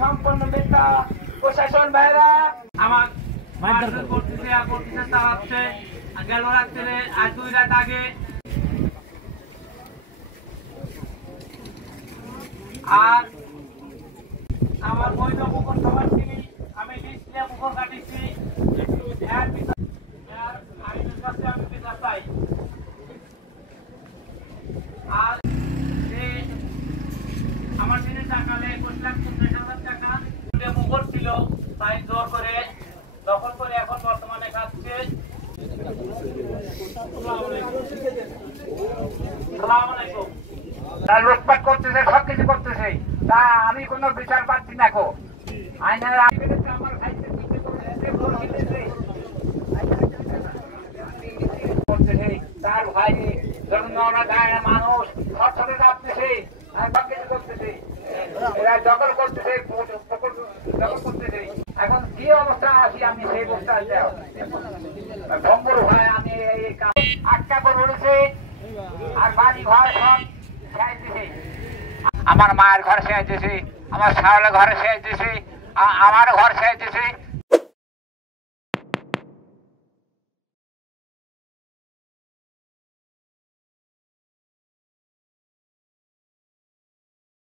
সম্পন্ন মিথ্যা প্রশাসন ভাইরা আমার করতেছে চালাচ্ছে গেল রাত্রে আর 2 রাত আগে আর আমার বৈধ পুকুর সবার ছিলি আমি ডিসপ্লে পুকুর কাটিছি আইনের কাছে আমি বিচার চাই। আর আমার দিনে টাকা 21,50,000 টাকা পুকুর ছিল তাই জোর করে দখল করে এখন বর্তমানে খাচ্ছে। তার লুটপাট করতেছে সবকিছু করতেছে তা আমি কোনো বিচার পাচ্ছি না কো আইনের আমার ভাইকে তার ভাই যখন মানুষ সবসময় যাচ্ছে আর সবকিছু করতেছে এরা দখল করতেছে দখল করতেছে। এখন কি অবস্থা আছি আমি সেই অবস্থায় ভঙ্গুর হয় আমি আটকা করে উঠেছে আর বাড়ি ঘর সব শেষ দিছে। আমার মায়ের ঘর শেষ দিছে, আমার শাওলের ঘর শেষ দিছে, আমার ঘর শেষ দিছে।